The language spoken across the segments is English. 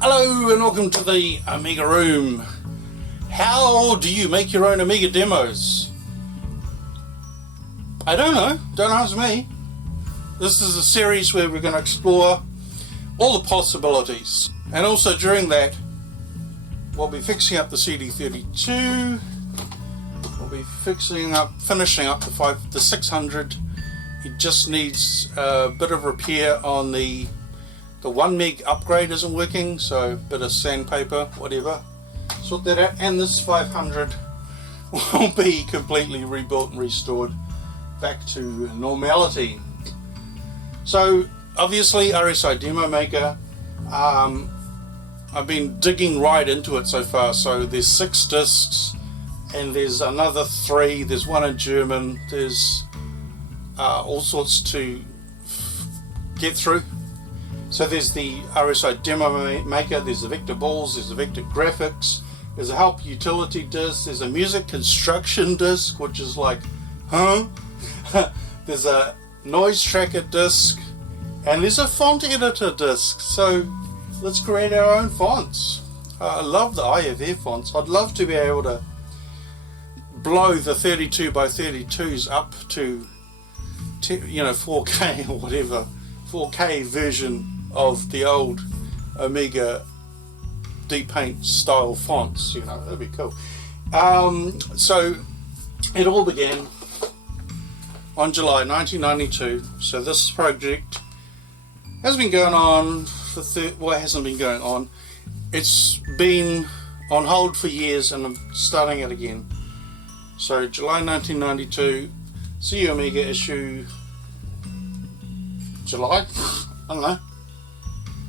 Hello and welcome to the Amiga Room. How do you make your own Amiga demos? I don't know, don't ask me. This is a series where we're going to explore all the possibilities, and also during that we'll be fixing up the CD32, we'll be finishing up the 600. It just needs a bit of repair on the 1 meg upgrade isn't working, so a bit of sandpaper, whatever, sort that out. And this 500 will be completely rebuilt and restored back to normality. So obviously RSI Demo Maker, I've been digging right into it so far. So there's 6 discs and there's another 3, there's one in German, there's all sorts to get through. So there's the RSI Demo Maker, there's the vector balls, there's the vector graphics, there's a help utility disc, there's a music construction disc, which is like, huh? There's a noise tracker disc, and there's a font editor disc. So let's create our own fonts. I love the IFF fonts. I'd love to be able to blow the 32 by 32s up to 4K or whatever, 4K version of the old Amiga D-Paint style fonts, that'd be cool. So it all began on July 1992. So this project has been going on for it hasn't been going on. It's been on hold for years, and I'm starting it again. So July 1992, CU Amiga issue July? I don't know.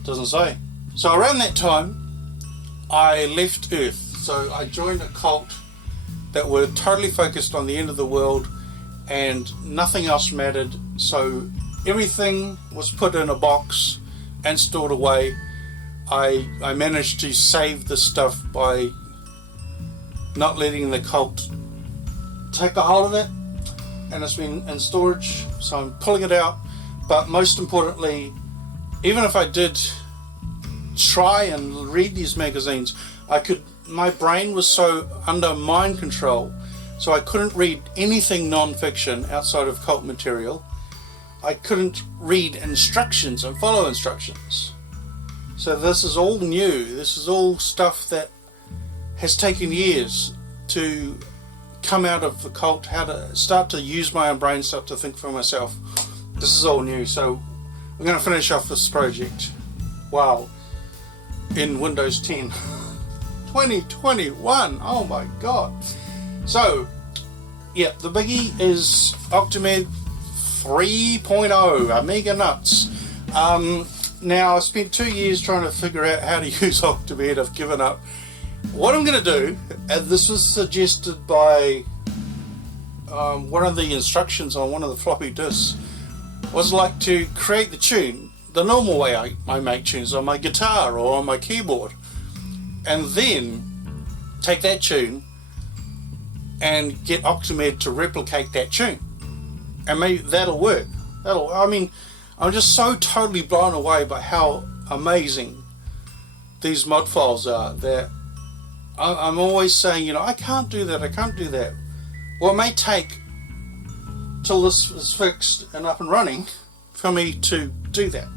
Doesn't say. So around that time, I left Earth. So I joined a cult that were totally focused on the end of the world, and nothing else mattered. So everything was put in a box and stored away. I managed to save the stuff by not letting the cult take a hold of it, and it's been in storage, so I'm pulling it out. But most importantly, even if I did try and read these magazines, my brain was so under mind control, so I couldn't read anything non-fiction outside of cult material. I couldn't read instructions and follow instructions. So this is all new. This is all stuff that has taken years to come out of the cult, how to start to use my own brain, start to think for myself. This is all new. So we're going to finish off this project. Wow. In Windows 10. 2021. Oh my god. So, yeah, the biggie is Octamed 3.0. Amiga nuts. Now, I spent 2 years trying to figure out how to use Octamed. I've given up. What I'm going to do, and this was suggested by one of the instructions on one of the floppy disks, was like to create the tune the normal way I make tunes on my guitar or on my keyboard, and then take that tune and get Octamed to replicate that tune, and maybe that'll work. I'm just so totally blown away by how amazing these mod files are that I'm always saying, I can't do that, I can't do that. Well, it may take till this is fixed and up and running for me to do that,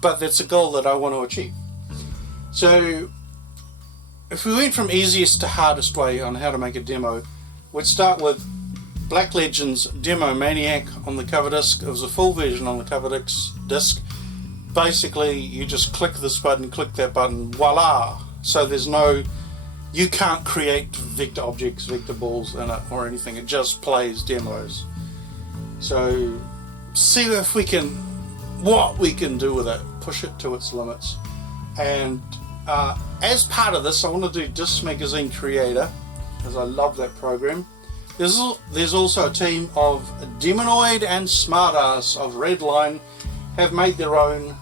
but that's a goal that I want to achieve. So if we went from easiest to hardest way on how to make a demo, we'd start with Black Legend's Demo Maniac on the cover disc. It was a full version on the cover disc. Basically, you just click this button, click that button, voila. So you can't create vector objects, vector balls in it or anything. It just plays demos. So see what we can do with it, push it to its limits. And as part of this, I want to do Disc Magazine Creator, because I love that program. There's also a team of Demonoid and Smartass of Redline have made their own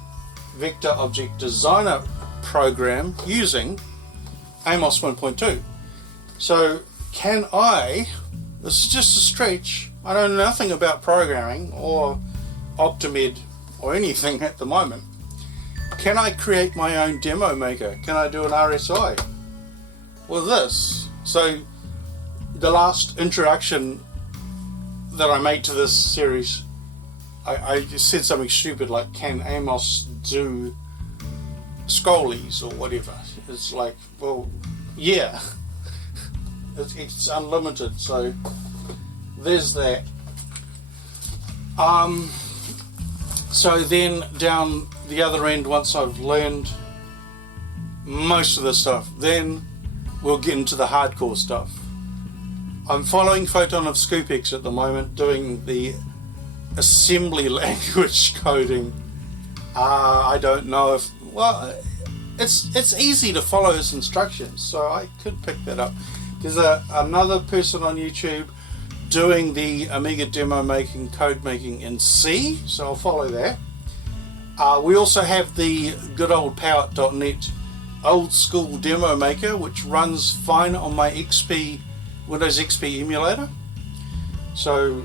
vector object designer program using Amos 1.2. So this is just a stretch, I know nothing about programming or Octamed or anything at the moment, can I create my own demo maker? Can I do an RSI with this? So the last introduction that I made to this series, I just said something stupid like, can Amos do scrollies or whatever? It's like, well, yeah, it's unlimited, so there's that. So then down the other end, once I've learned most of the stuff, then we'll get into the hardcore stuff. I'm following Photon of ScoopX at the moment, doing the assembly language coding. I don't know if, well, it's easy to follow his instructions, so I could pick that up. There's another person on YouTube doing the Amiga demo making, code making in C, so I'll follow that. We also have the good old Power.net old school demo maker, which runs fine on my Windows XP emulator. So,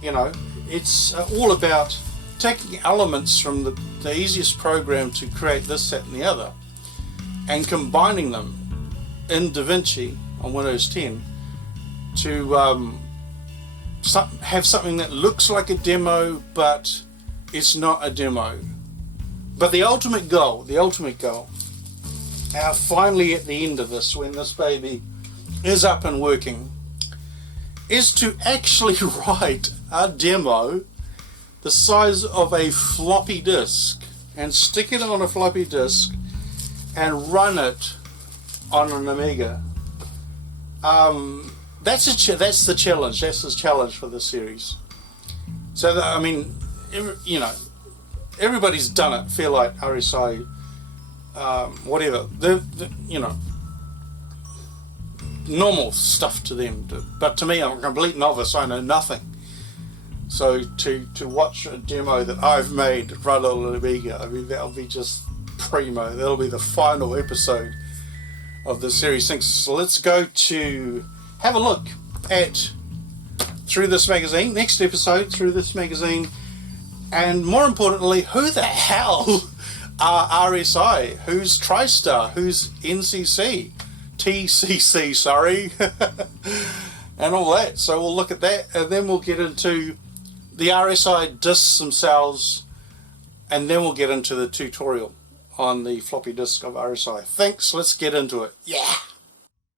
you know, it's all about taking elements from the easiest program to create this, that and the other, and combining them in DaVinci on Windows 10 to have something that looks like a demo, but it's not a demo. But the ultimate goal, finally at the end of this, when this baby is up and working, is to actually write a demo the size of a floppy disk and stick it on a floppy disk and run it on an Amiga. That's the challenge. That's the challenge for this series. So that, I mean, you know, everybody's done it. Fairlight, RSI, whatever. You know, normal stuff to them. But to me, I'm a complete novice. I know nothing. So to watch a demo that I've made run on an Amiga, I mean, that'll be just primo. That'll be the final episode of the series thing. So let's go to have a look at Through This Magazine, next episode, Through This Magazine, and more importantly, who the hell are RSI? Who's TriStar? Who's NCC? TCC, sorry. And all that. So we'll look at that, and then we'll get into the RSI disks themselves, and then we'll get into the tutorial on the floppy disk of RSI. Thanks, let's get into it. Yeah!